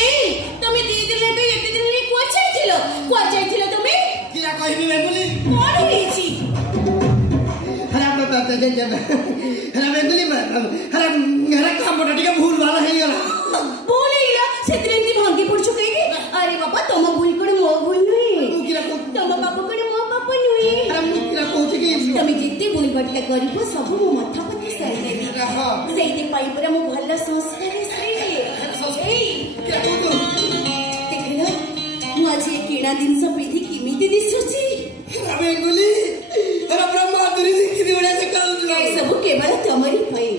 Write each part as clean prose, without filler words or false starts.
ए তুমি দিদিলে তো এতে দিন নি কোয়াচাইছিল তুমি কিরা কইবি বেঙ্গুলি কোন হইছি হরা বাবা দেন হরা বেঙ্গুলি হরা হরা কামটা টিকে ভুল ভালো হই গলা ভুল হইলা সেদিন নি ভাঙ্গি পড়ছো কেকি আরে বাবা তোম ভুল করে মো ভুল নই তু কিরা কো তোম বাবা করে মো বাবা নই হরা মু কিরা কইছি কি তুমি যেতে ভুল বটকা করিব সব মো মাথা পতি সাই দেবি সেইতে পাই পরে মো ভাল সংস্কার শ্রী এই কিরা কো তো ଦେଖିଲ ମୁଁ ଆଜି ଏ କିଣା ଜିନିଷ ପିନ୍ଧି କେମିତି ଦିଶୁଛି ବେଙ୍ଗୁଲି ହରା ବ୍ରହ୍ମା ଦୁରି ଦେଖିଦି ବଢିଆ ଦେଖାଉଛୁ ଏ ସବୁ କେବଳ ତମରି ପାଇଁ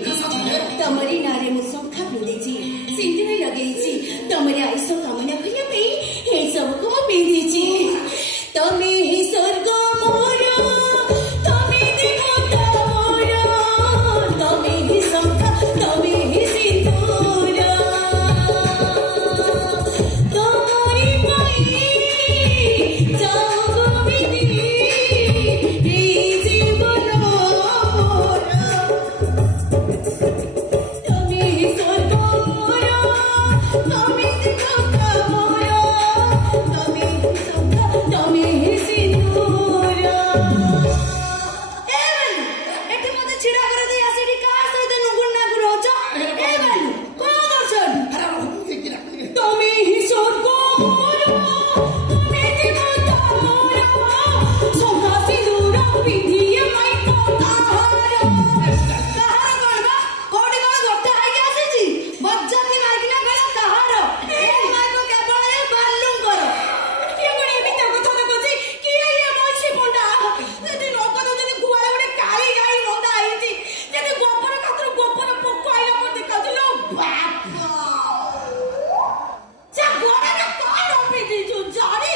ତମରି ନାଁରେ ମୁଁ ଶଙ୍ଖା ପିନ୍ଧିଛି ସିନ୍ଦୁର ଲଗେଇଛି ତମରି ଆୟୁଷ କାମନା କରିବା ପାଇଁ ଏ ସବୁକୁ ମୁଁ ପିନ୍ଧିଛି ତମେ ହିଁ ସ୍ୱର୍ଗ ମୋର ତମେ ଦେବତା ମୋର ତମେ ହିଁ ଶଙ୍ଖା ତମେ ହିଁ ସିନ୍ଦୁର ତମରି ପାଇଁ ଯାଉ ଗୋବିନ୍ଦ ଏ ଜୀବନ ମୋର ତମେ ହିଁ ସ୍ୱର୍ଗ ମୋର ତମେ ଦେବତା ମୋର ତମେ ହିଁ ଶଙ୍ଖା ତମେ ହିଁ ସିନ୍ଦୁର ଏଠି ମତେ ଛିଡ଼ା କରିଦେଇ ଆସି ଏଠି କାହା ସହିତ ନଗୁଣ ନାଗୁର ଅଛ ଏ ବାଲୁ କଣ କରୁଛ ହରା କିରା ତମେ ହିଁ ସ୍ୱର୍ଗ ମୋର ତମେ ଦେବତା ମୋର ଶଙ୍ଖା ସିନ୍ଦୁର ପିନ୍ଧିଏ ମାଇକ କାହାର କଣ ବା କୋଉଠି କଣ ଗୋଟେ ହେଇକି ଆସିଛି ବଜାତି ମାଗିନା ଗଲା କାହାର ଏ ମାଇକ କେବଳ ଏ ବାଲୁଙ୍କର କିଏ କଣ ଏମିତି କଥା ଦେଖୁଛି କିଏ ଇଏ ମଇଁଷି ପଣ୍ଡା ଯଦି ନଗଦ ଯଦି ଗୁଆଳେ ଗୋଟେ କାଳି ଗାଈ ରନ୍ଧା ହେଇଛି ଯଦି ଗୋବର କାତରୁ ଗୋବର ପୋକ ଆଇଲା ପରେ ଦେଖାଉଛି ଲୋ ବାପ ଯା ଗୋଡ଼ରେ କଣ ପିନ୍ଧିଛୁ ଜାଣି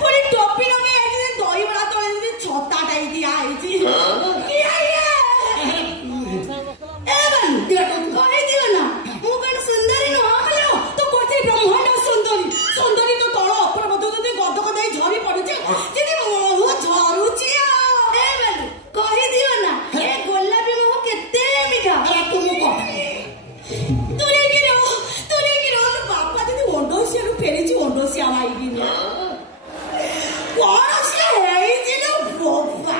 ପୁଣି ଟୋପି ଲଗେଇ ହେଇଛି ଦହିବରା ତଳେ ଯେମିତି ଛତାଟା ଦିଆ ହେଇଛି କିଏ ଇଏ ଏ ବାଲୁ କହିଦିଅ ନା ମୁଁ କଣ ସୁନ୍ଦରୀ ନୁହଁ ହଲୋ ତୁ କୋଠି ବ୍ରହ୍ମାଣ୍ଡ ସୁନ୍ଦରୀ ସୁନ୍ଦରୀ ତ ତଳ ଅପର ମଧ୍ୟ ଯଦି ଗଦ ଗଦ ହେଇ ଝରି ପଡୁଛି ଯଦି ମହୁ ଝରୁଛି ଏ ବାଲୁ କହିଦିଅ ନା ଏ ଗୋଲାପୀ ମହୁ କେତେ ମିଠା ହରା ତୁମୁ କହ ଦୂରେଇକି ରହ ବାପା ଯଦି ଓଣ୍ଡୋସିଆରୁ ଫେରିଛି ଓଣ୍ଡୋସିଆ ମାଇକି କଣ ସିଏ ହେଇଛି ଲୋ ବୋପା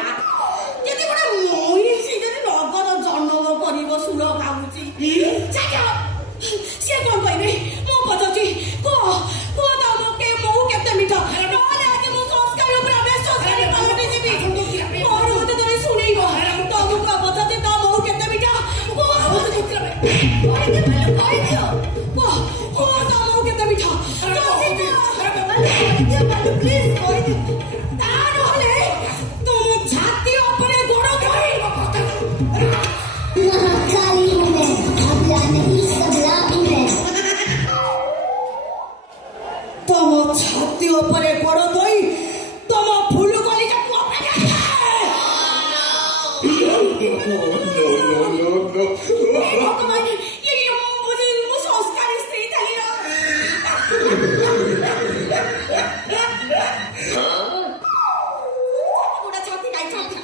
ଯଦି ଗୋଟେ ମଇଁଷି ଯଦି ନଗଦ ଜନ୍ମ କରିବ ସୁର ଖାଉଛି ସିଏ କଣ କହିବେ ମୁଁ ପଚାରୁଛି କୁହ ତମ ମହୁ କେତେ ମିଠା ନହେଲେ ଆଜି ମୁଁ ସଂସ୍କାର ଉପରେ ବେସରକାରୀ ପାଲଟି ଯିବି କଣ ମତେ ତମେ ଶୁଣେଇବ ତମକୁ ପଚାରୁଛି ତମ ମହୁ କେତେ ମିଠା କହିଦିଅ କୁହ ତମ ମହୁ କେତେ ମିଠା ପ୍ଲିଜ କହିଦିଅ ତା ନହେଲେ ତୁମ ଛାତି ଉପରେ ଗୋଡ଼ ଧରି महाकाली हूँ मैं, अबला नहीं सबला भी मैं। ତମ ଛାତି ଉପରେ ଗୋଡ଼ ଧରି ତମ ଫୁଲ କଲିଜାକୁ ଭଗବାନ ମୁଁ ସଂସ୍କାରୀ ସ୍ତ୍ରୀ ଥାଲି ଗୋଟା ଛାତି କାଇ ଛାତି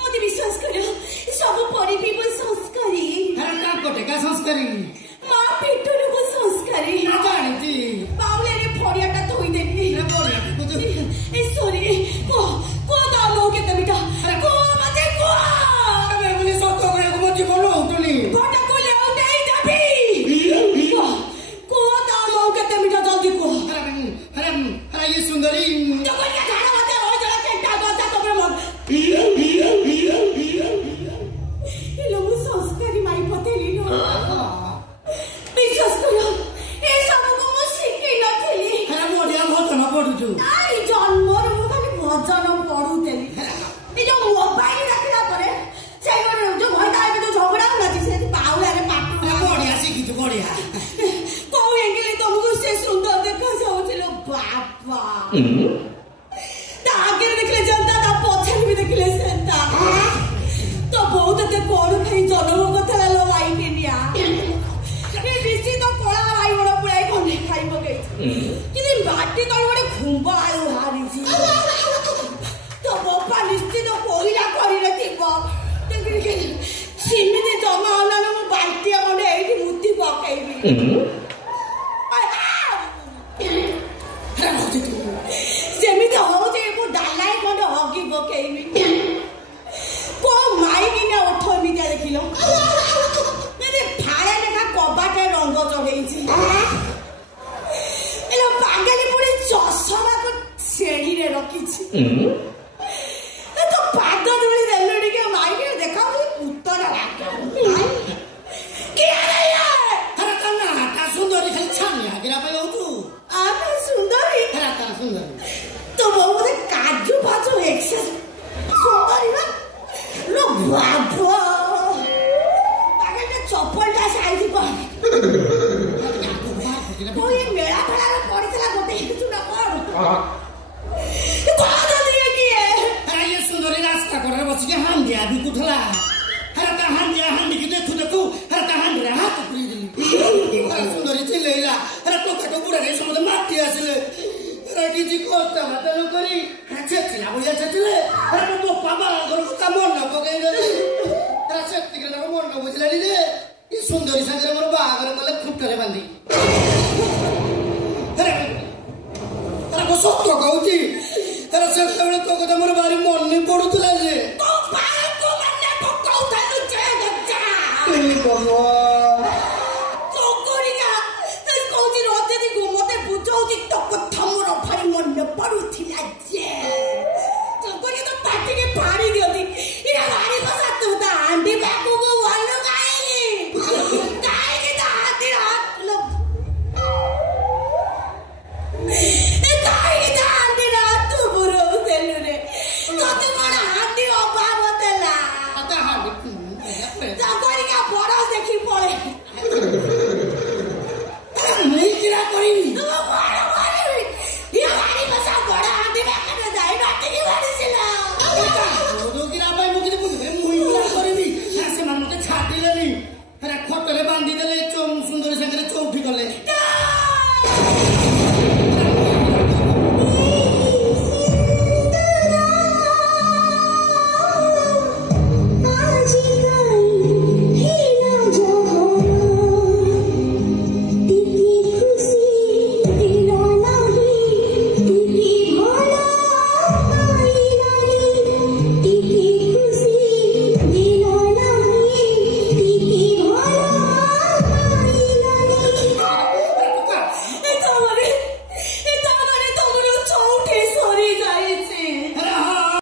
ମତେ ବିଶ୍ୱାସ କର ସବୁ ପରିବି ମୁଁ ସଂସ୍କାରୀ ହରା କାଙ୍କଟେ କା ସଂସ୍କାରୀ ମା ପେଟରୁ ମୁଁ ସଂସ୍କାରୀ ଜାଣିଛି ବାଉଲେରେ ଫଡ଼ିଆଟା ଥୋଇଦେଲି ହରା ବଢିଆ ବୁଝୁ ଈଶ୍ୱରୀ କୁହ ତମ ମହୁ କେତେ ମିଠା କୁହ ମତେ କୁହ ବେଙ୍ଗୁଲି ସତ କରିବାକୁ ମୋ ଜୀବନ ଉଠୁନି ଗୋଟା କଲେ ଆଉ ଦେଇଦେବି କୁହ ତମ ମହୁ କେତେ ମିଠା ଜଲ୍ଦି କୁହ ହରା ଇଏ ସୁନ୍ଦରୀ ଜଗନ୍ନାଥ ଝାଡ଼ ମତେ ରହିଯାଉ କେଣ୍ଟା ଗଜା ତମର ମନ ହେଲେ ମୁଁ ସଂସ୍କାରୀ ମାଇ ପତେଇଲି ଯେମିତି ହଉଛି ମୁଁ ଡାଲାଇ ଖଣ୍ଡେ ହଗି ପକେଇବି କୋଉ ମାଇକିନା ଓଠ ଏମିତିଆ ଦେଖିଲ ଫାଳେ ଲେଖା କବାଟେ ରଙ୍ଗ ଚଢେଇଛି ବାଙ୍ଗାଲି ପୁଣି ଚଷମାକୁ ଶ୍ରେଣୀରେ ରଖିଛି ତ ପାଦ ଧୂଳି ଦେଲୁ ଟିକେ ମାଇକିନା ଦେଖାଉଛି ଉତ୍ତର ସୁନ୍ଦରୀ ଖାଲି ଛାଣିଆ ଗିରା ପାଇଁ ହଉଛୁ ଆମେ ସୁନ୍ଦରୀ ସୁନ୍ଦରୀ ତ ବୋଧେ କାଜୁ ଫାଜୁ ସୁନ୍ଦରୀ ନା लो बाबा पागल चप्पलटा साइज कोई मेला फड़ा पड़ितला गोटे हिचु ना कोन ये कोन दिए की है अरे ये सुंदरी रास्ता करे बस के हांडिया भी कुठला अरे का हांडिया हांडी के देखू अरे का हांडिया हाथ पुरी दिली अरे सुंदरी चिल्लेला अरे तो का बुड़ा रे समझ माटी आसले अरे किछि कोता मत न करी छेछला बोया छेछले अरे तो पापा घर को काम न पकई दे अरे शक्ति के न मन न बुझला रे ये सुंदरी संगे मोर बागर कले खुटले बांधी अरे अरे को सत्य कहूची अरे सेतबेले तो कथा मोर बारी मन नि पडुतला जे तो पार को मन्ने पकाउ थानु जे गच्चा ए बाबा चोकोरिया ते कोजी रोते दी गुमते बुझौती तो कथा मोर भारी मन पडुथिला जे चोकोरिया तो पाटी के पारी दियोती इरा भारी को सातु ता आंडी बाकू को वालो गाई के दाती हाथ लो ए गाई के दाती रात तू बुरो देलु रे तो ते बड़ा हाथी अभाव देला आता हांडी चोकोरिया